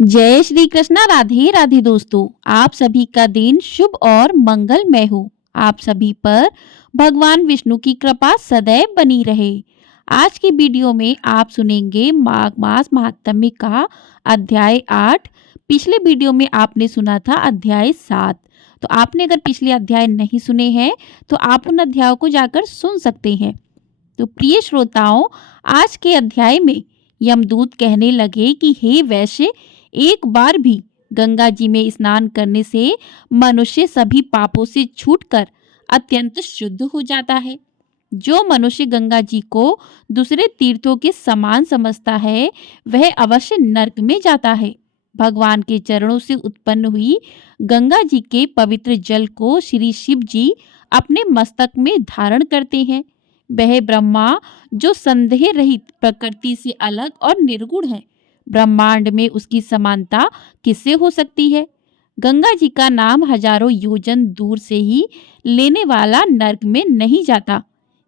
जय श्री कृष्णा। राधे राधे दोस्तों, आप सभी का दिन शुभ और मंगलमय हो। आप सभी पर भगवान विष्णु की कृपा सदैव बनी रहे। आज की वीडियो में आप सुनेंगे माघ मास महात्म्य का अध्याय 8। पिछले वीडियो में आपने सुना था अध्याय 7। तो आपने अगर पिछले अध्याय नहीं सुने हैं तो आप उन अध्यायों को जाकर सुन सकते हैं। तो प्रिय श्रोताओं, आज के अध्याय में यमदूत कहने लगे कि हे वैश्य, एक बार भी गंगा जी में स्नान करने से मनुष्य सभी पापों से छूटकर अत्यंत शुद्ध हो जाता है। जो मनुष्य गंगा जी को दूसरे तीर्थों के समान समझता है वह अवश्य नरक में जाता है। भगवान के चरणों से उत्पन्न हुई गंगा जी के पवित्र जल को श्री शिव जी अपने मस्तक में धारण करते हैं। वह ब्रह्मा जो संदेह रहित प्रकृति से अलग और निर्गुण है, ब्रह्मांड में उसकी समानता किससे हो सकती है। गंगा जी का नाम हजारों योजन दूर से ही लेने वाला नरक में नहीं जाता।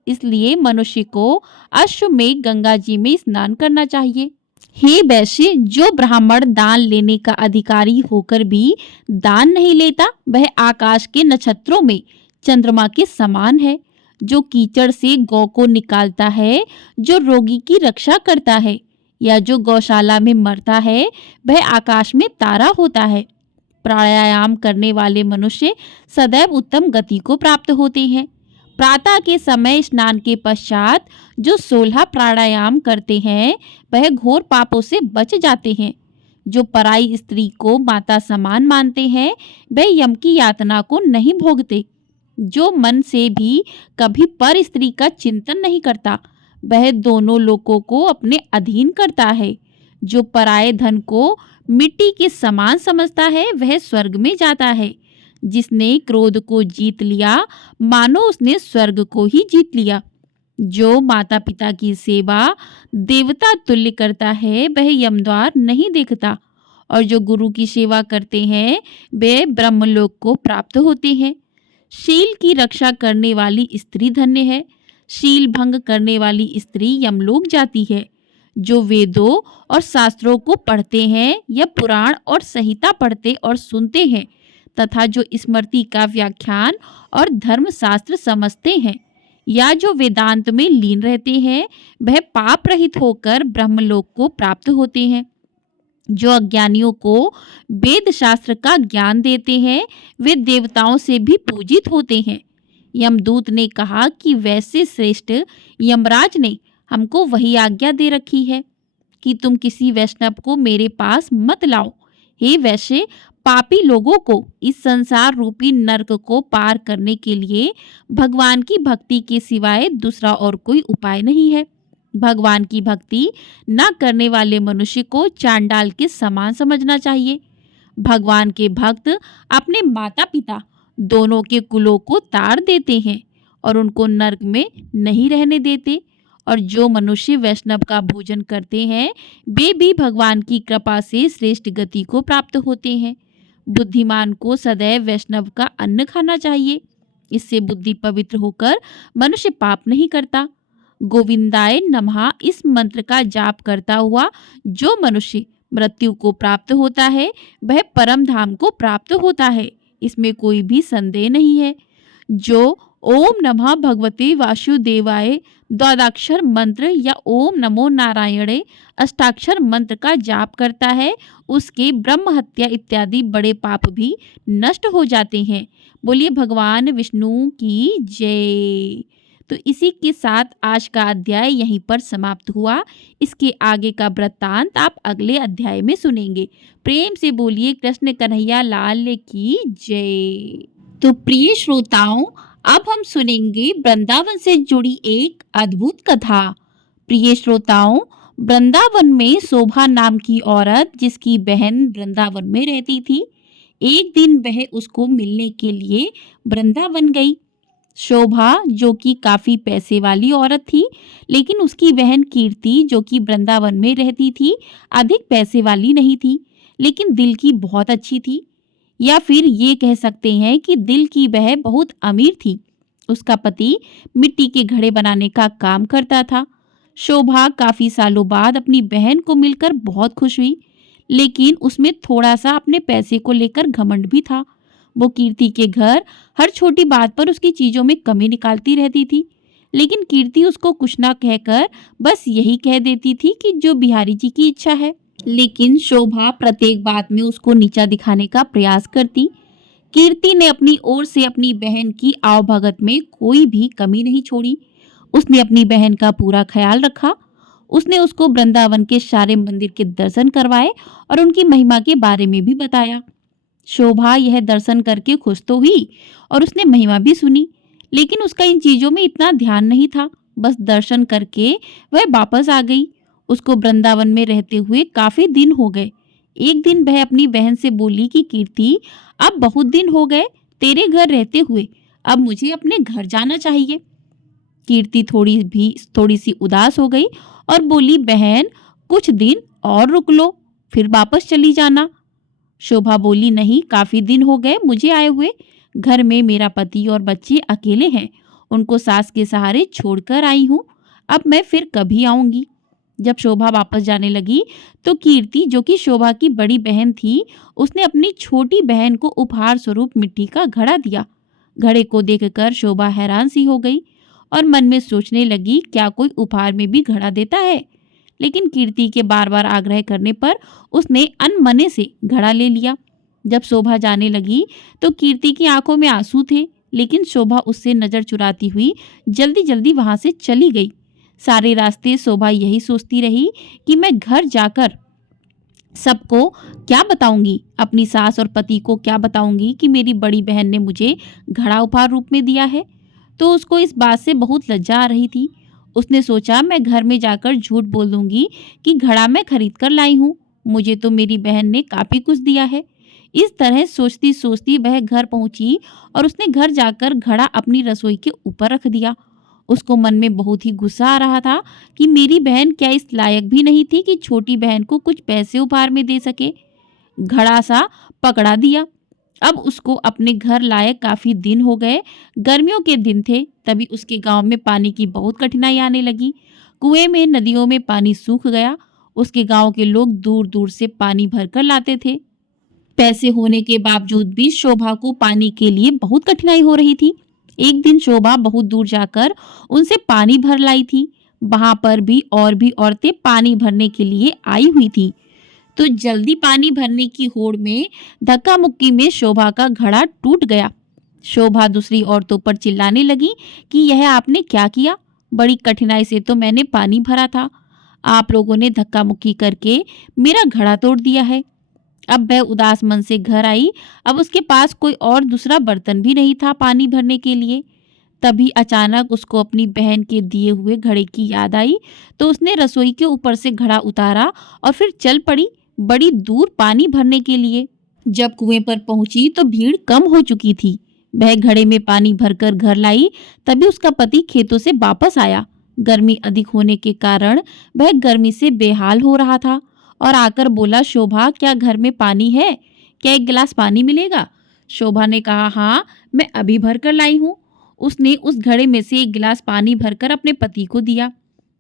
इसलिए मनुष्य को अश्वमेध गंगा जी में स्नान करना चाहिए। हे वैश्य, जो ब्राह्मण दान लेने का अधिकारी होकर भी दान नहीं लेता वह आकाश के नक्षत्रों में चंद्रमा के समान है। जो कीचड़ से गौ को निकालता है, जो रोगी की रक्षा करता है या जो गौशाला में मरता है वह आकाश में तारा होता है। प्राणायाम करने वाले मनुष्य सदैव उत्तम गति को प्राप्त होते हैं। प्रातः के समय स्नान के पश्चात जो 16 प्राणायाम करते हैं वह घोर पापों से बच जाते हैं। जो पराई स्त्री को माता समान मानते हैं वह यम की यातना को नहीं भोगते। जो मन से भी कभी पर स्त्री का चिंतन नहीं करता वह दोनों लोकों को अपने अधीन करता है। जो पराये धन को मिट्टी के समान समझता है वह स्वर्ग में जाता है। जिसने क्रोध को जीत लिया मानो उसने स्वर्ग को ही जीत लिया। जो माता पिता की सेवा देवता तुल्य करता है वह यमद्वार नहीं देखता। और जो गुरु की सेवा करते हैं वे ब्रह्मलोक को प्राप्त होते हैं। शील की रक्षा करने वाली स्त्री धन्य है। शील भंग करने वाली स्त्री यमलोक जाती है। जो वेदों और शास्त्रों को पढ़ते हैं या पुराण और संहिता पढ़ते और सुनते हैं तथा जो स्मृति का व्याख्यान और धर्मशास्त्र समझते हैं या जो वेदांत में लीन रहते हैं वह पाप रहित होकर ब्रह्मलोक को प्राप्त होते हैं। जो अज्ञानियों को वेद शास्त्र का ज्ञान देते हैं वे देवताओं से भी पूजित होते हैं। यमदूत ने कहा कि वैसे श्रेष्ठ यमराज ने हमको वही आज्ञा दे रखी है कि तुम किसी वैष्णव को मेरे पास मत लाओ। हे वैश्य, पापी लोगों को इस संसार रूपी नरक को पार करने के लिए भगवान की भक्ति के सिवाय दूसरा और कोई उपाय नहीं है। भगवान की भक्ति न करने वाले मनुष्य को चांडाल के समान समझना चाहिए। भगवान के भक्त अपने माता पिता दोनों के कुलों को ताड़ देते हैं और उनको नरक में नहीं रहने देते। और जो मनुष्य वैष्णव का भोजन करते हैं वे भी भगवान की कृपा से श्रेष्ठ गति को प्राप्त होते हैं। बुद्धिमान को सदैव वैष्णव का अन्न खाना चाहिए। इससे बुद्धि पवित्र होकर मनुष्य पाप नहीं करता। गोविंदाय नमः इस मंत्र का जाप करता हुआ जो मनुष्य मृत्यु को प्राप्त होता है वह परम धाम को प्राप्त होता है, इसमें कोई भी संदेह नहीं है। जो ओम नमः भगवते वासुदेवाय द्वादक्षर मंत्र या ओम नमो नारायणे अष्टाक्षर मंत्र का जाप करता है उसके ब्रह्म हत्या इत्यादि बड़े पाप भी नष्ट हो जाते हैं। बोलिए भगवान विष्णु की जय। तो इसी के साथ आज का अध्याय यहीं पर समाप्त हुआ। इसके आगे का वृत्तांत आप अगले अध्याय में सुनेंगे। प्रेम से बोलिए कृष्ण कन्हैया लाल की जय। तो प्रिय श्रोताओं, अब हम सुनेंगे वृंदावन से जुड़ी एक अद्भुत कथा। प्रिय श्रोताओं, वृंदावन में शोभा नाम की औरत जिसकी बहन वृंदावन में रहती थी, एक दिन वह उसको मिलने के लिए वृंदावन गई। शोभा जो कि काफी पैसे वाली औरत थी, लेकिन उसकी बहन कीर्ति जो कि वृंदावन में रहती थी अधिक पैसे वाली नहीं थी, लेकिन दिल की बहुत अच्छी थी। या फिर ये कह सकते हैं कि दिल की वह बहुत अमीर थी। उसका पति मिट्टी के घड़े बनाने का काम करता था। शोभा काफी सालों बाद अपनी बहन को मिलकर बहुत खुश हुई, लेकिन उसमें थोड़ा सा अपने पैसे को लेकर घमंड भी था। वो कीर्ति के घर हर छोटी बात पर उसकी चीजों में कमी निकालती रहती थी, लेकिन कीर्ति उसको कुछ ना कहकर बस यही कह देती थी कि जो बिहारी जी की इच्छा है। लेकिन शोभा प्रत्येक बात में उसको नीचा दिखाने का प्रयास करती। कीर्ति ने अपनी ओर से अपनी बहन की आवभगत में कोई भी कमी नहीं छोड़ी। उसने अपनी बहन का पूरा ख्याल रखा। उसने उसको वृंदावन के सारे मंदिर के दर्शन करवाए और उनकी महिमा के बारे में भी बताया। शोभा यह दर्शन करके खुश तो हुई और उसने महिमा भी सुनी, लेकिन उसका इन चीजों में इतना ध्यान नहीं था। बस दर्शन करके वह वापस आ गई। उसको वृंदावन में रहते हुए काफी दिन हो गए। एक दिन वह अपनी बहन से बोली कि कीर्ति, अब बहुत दिन हो गए तेरे घर रहते हुए, अब मुझे अपने घर जाना चाहिए। कीर्ति थोड़ी सी उदास हो गई और बोली, बहन कुछ दिन और रुक लो, फिर वापस चली जाना। शोभा बोली, नहीं, काफी दिन हो गए मुझे आए हुए। घर में मेरा पति और बच्चे अकेले हैं, उनको सास के सहारे छोड़कर आई हूँ। अब मैं फिर कभी आऊंगी। जब शोभा वापस जाने लगी तो कीर्ति, जो कि शोभा की बड़ी बहन थी, उसने अपनी छोटी बहन को उपहार स्वरूप मिट्टी का घड़ा दिया। घड़े को देखकर शोभा हैरान सी हो गई और मन में सोचने लगी, क्या कोई उपहार में भी घड़ा देता है? लेकिन कीर्ति के बार बार आग्रह करने पर उसने अनमने से घड़ा ले लिया। जब शोभा जाने लगी तो कीर्ति की आंखों में आंसू थे, लेकिन शोभा उससे नजर चुराती हुई जल्दी जल्दी वहां से चली गई। सारे रास्ते शोभा यही सोचती रही कि मैं घर जाकर सबको क्या बताऊंगी, अपनी सास और पति को क्या बताऊंगी कि मेरी बड़ी बहन ने मुझे घड़ा उपहार रूप में दिया है। तो उसको इस बात से बहुत लज्जा आ रही थी। उसने सोचा, मैं घर में जाकर झूठ बोल दूंगी कि घड़ा मैं खरीद कर लाई हूँ, मुझे तो मेरी बहन ने काफी कुछ दिया है। इस तरह सोचती सोचती वह घर पहुंची और उसने घर जाकर घड़ा अपनी रसोई के ऊपर रख दिया। उसको मन में बहुत ही गुस्सा आ रहा था कि मेरी बहन क्या इस लायक भी नहीं थी कि छोटी बहन को कुछ पैसे उपहार में दे सके। घड़ा सा पकड़ा दिया। अब उसको अपने घर लाए काफी दिन हो गए। गर्मियों के दिन थे, तभी उसके गांव में पानी की बहुत कठिनाई आने लगी। कुएं में, नदियों में पानी सूख गया। उसके गांव के लोग दूर दूर से पानी भरकर लाते थे। पैसे होने के बावजूद भी शोभा को पानी के लिए बहुत कठिनाई हो रही थी। एक दिन शोभा बहुत दूर जाकर उनसे पानी भर लाई थी। वहां पर भी औरतें पानी भरने के लिए आई हुई थी। तो जल्दी पानी भरने की होड़ में धक्का मुक्की में शोभा का घड़ा टूट गया। शोभा दूसरी औरतों पर चिल्लाने लगी कि यह आपने क्या किया? बड़ी कठिनाई से तो मैंने पानी भरा था, आप लोगों ने धक्का मुक्की करके मेरा घड़ा तोड़ दिया है। अब वह उदास मन से घर आई। अब उसके पास कोई और दूसरा बर्तन भी नहीं था पानी भरने के लिए। तभी अचानक उसको अपनी बहन के दिए हुए घड़े की याद आई। तो उसने रसोई के ऊपर से घड़ा उतारा और फिर चल पड़ी बड़ी दूर पानी भरने के लिए। जब कुएं पर पहुंची तो भीड़ कम हो चुकी थी। वह घड़े में पानी भरकर घर लाई। तभी उसका पति खेतों से वापस आया। गर्मी अधिक होने के कारण वह गर्मी से बेहाल हो रहा था और आकर बोला, शोभा, क्या घर में पानी है? क्या एक गिलास पानी मिलेगा? शोभा ने कहा, हाँ, मैं अभी भर कर लाई हूँ। उसने उस घड़े में से एक गिलास पानी भरकर अपने पति को दिया।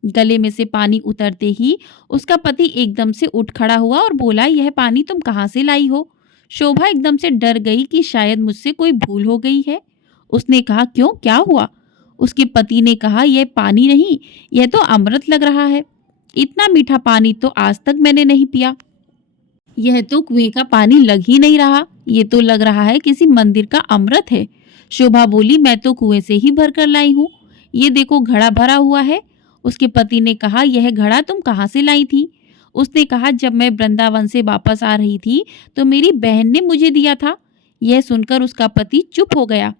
गले में से पानी उतरते ही उसका पति एकदम से उठ खड़ा हुआ और बोला, यह पानी तुम कहाँ से लाई हो? शोभा एकदम से डर गई कि शायद मुझसे कोई भूल हो गई है। उसने कहा, क्यों, क्या हुआ? उसके पति ने कहा, यह पानी नहीं, यह तो अमृत लग रहा है। इतना मीठा पानी तो आज तक मैंने नहीं पिया। यह तो कुएं का पानी लग ही नहीं रहा, ये तो लग रहा है किसी मंदिर का अमृत है। शोभा बोली, मैं तो कुएं से ही भर कर लाई हूँ, ये देखो घड़ा भरा हुआ है। उसके पति ने कहा, यह घड़ा तुम कहाँ से लाई थी? उसने कहा, जब मैं वृंदावन से वापस आ रही थी तो मेरी बहन ने मुझे दिया था। यह सुनकर उसका पति चुप हो गया।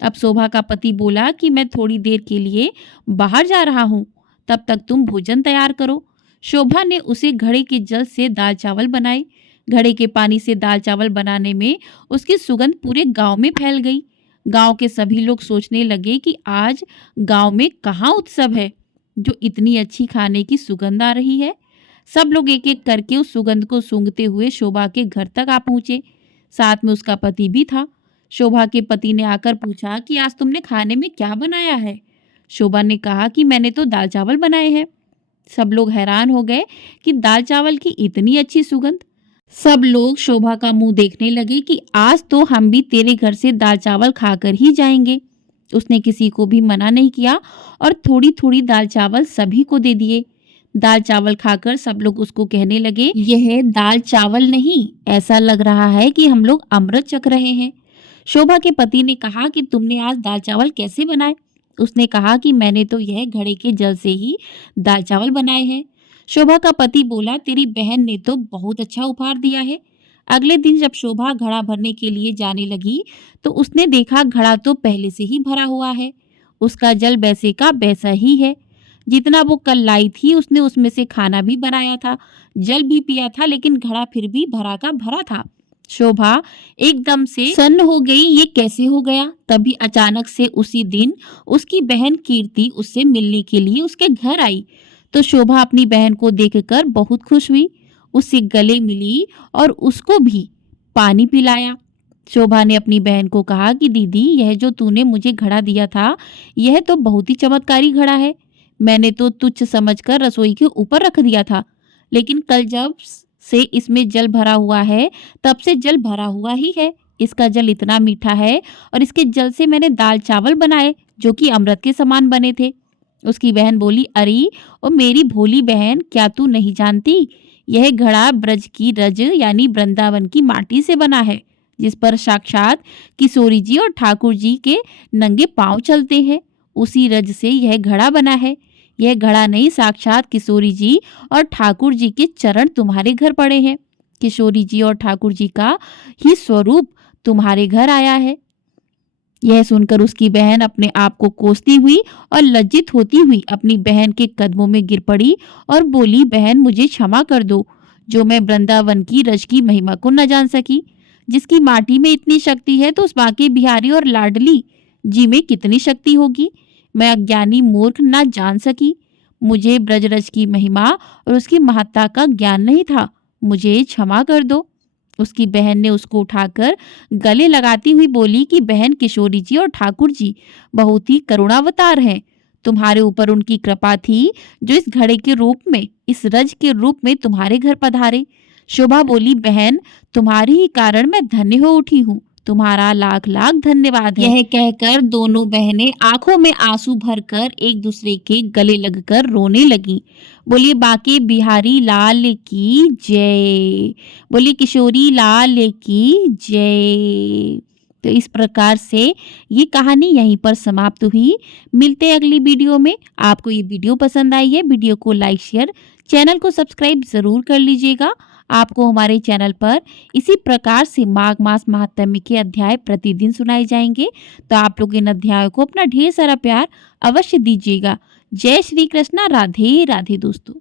अब शोभा का पति बोला कि मैं थोड़ी देर के लिए बाहर जा रहा हूँ, तब तक तुम भोजन तैयार करो। शोभा ने उसे घड़े के जल से दाल चावल बनाए। घड़े के पानी से दाल चावल बनाने में उसकी सुगंध पूरे गांव में फैल गई। गांव के सभी लोग सोचने लगे कि आज गांव में कहाँ उत्सव है जो इतनी अच्छी खाने की सुगंध आ रही है। सब लोग एक एक करके उस सुगंध को सूंघते हुए शोभा के घर तक आ पहुंचे। साथ में उसका पति भी था। शोभा के पति ने आकर पूछा कि आज तुमने खाने में क्या बनाया है? शोभा ने कहा कि मैंने तो दाल चावल बनाए हैं। सब लोग हैरान हो गए कि दाल चावल की इतनी अच्छी सुगंध। सब लोग शोभा का मुंह देखने लगे कि आज तो हम भी तेरे घर से दाल चावल खाकर ही जाएंगे। उसने किसी को भी मना नहीं किया और थोड़ी थोड़ी दाल चावल सभी को दे दिए। दाल चावल खाकर सब लोग उसको कहने लगे, यह दाल चावल नहीं, ऐसा लग रहा है कि हम लोग अमृत चख रहे हैं। शोभा के पति ने कहा कि तुमने आज दाल चावल कैसे बनाए? उसने कहा कि मैंने तो यह घड़े के जल से ही दाल चावल बनाए हैं। शोभा का पति बोला, तेरी बहन ने तो बहुत अच्छा उपहार दिया है। अगले दिन जब शोभा घड़ा भरने के लिए जाने लगी तो उसने देखा घड़ा तो पहले से ही भरा हुआ है। उसका जल वैसे का वैसा ही है जितना वो कल लाई थी। उसने उसमें से खाना भी बनाया था, जल भी पिया था, लेकिन घड़ा फिर भी भरा का भरा था। शोभा एकदम से सन्न हो गई, ये कैसे हो गया? तभी अचानक से उसी दिन उसकी बहन कीर्ति उससे मिलने के लिए उसके घर आई। तो शोभा अपनी बहन को देखकर बहुत खुश हुई, उससे गले मिली और उसको भी पानी पिलाया। शोभा ने अपनी बहन को कहा कि दीदी, यह जो तूने मुझे घड़ा दिया था यह तो बहुत ही चमत्कारी घड़ा है। मैंने तो तुच्छ समझकर रसोई के ऊपर रख दिया था, लेकिन कल जब से इसमें जल भरा हुआ है तब से जल भरा हुआ ही है। इसका जल इतना मीठा है और इसके जल से मैंने दाल चावल बनाए जो कि अमृत के समान बने थे। उसकी बहन बोली, अरे ओ मेरी भोली बहन, क्या तू नहीं जानती? यह घड़ा ब्रज की रज यानी वृंदावन की माटी से बना है, जिस पर साक्षात किशोरी जी और ठाकुर जी के नंगे पांव चलते हैं। उसी रज से यह घड़ा बना है। यह घड़ा नहीं, साक्षात किशोरी जी और ठाकुर जी के चरण तुम्हारे घर पड़े हैं। किशोरी जी और ठाकुर जी का ही स्वरूप तुम्हारे घर आया है। यह सुनकर उसकी बहन अपने आप को कोसती हुई और लज्जित होती हुई अपनी बहन के कदमों में गिर पड़ी और बोली, बहन मुझे क्षमा कर दो, जो मैं वृंदावन की रज की महिमा को न जान सकी। जिसकी माटी में इतनी शक्ति है तो उस बांके बिहारी और लाडली जी में कितनी शक्ति होगी। मैं अज्ञानी मूर्ख ना जान सकी। मुझे ब्रजरज की महिमा और उसकी महत्ता का ज्ञान नहीं था, मुझे क्षमा कर दो। उसकी बहन ने उसको उठाकर गले लगाती हुई बोली कि बहन, किशोरी जी और ठाकुर जी बहुत ही करुणावतार हैं। तुम्हारे ऊपर उनकी कृपा थी जो इस घड़े के रूप में, इस रज के रूप में तुम्हारे घर पधारे। शोभा बोली, बहन तुम्हारे ही कारण मैं धन्य हो उठी हूँ, तुम्हारा लाख लाख धन्यवाद है। यह कहकर दोनों बहनें आंखों में आंसू भरकर एक दूसरे के गले लगकर रोने लगी। बोलिए बांके बिहारी लाल की जय, बोलिए किशोरी लाल की जय। तो इस प्रकार से ये कहानी यहीं पर समाप्त हुई। मिलते हैं अगली वीडियो में। आपको ये वीडियो पसंद आई है, वीडियो को लाइक शेयर, चैनल को सब्सक्राइब जरूर कर लीजिएगा। आपको हमारे चैनल पर इसी प्रकार से माघ मास महात्म्य के अध्याय प्रतिदिन सुनाए जाएंगे, तो आप लोग इन अध्यायों को अपना ढेर सारा प्यार अवश्य दीजिएगा। जय श्री कृष्णा, राधे राधे दोस्तों।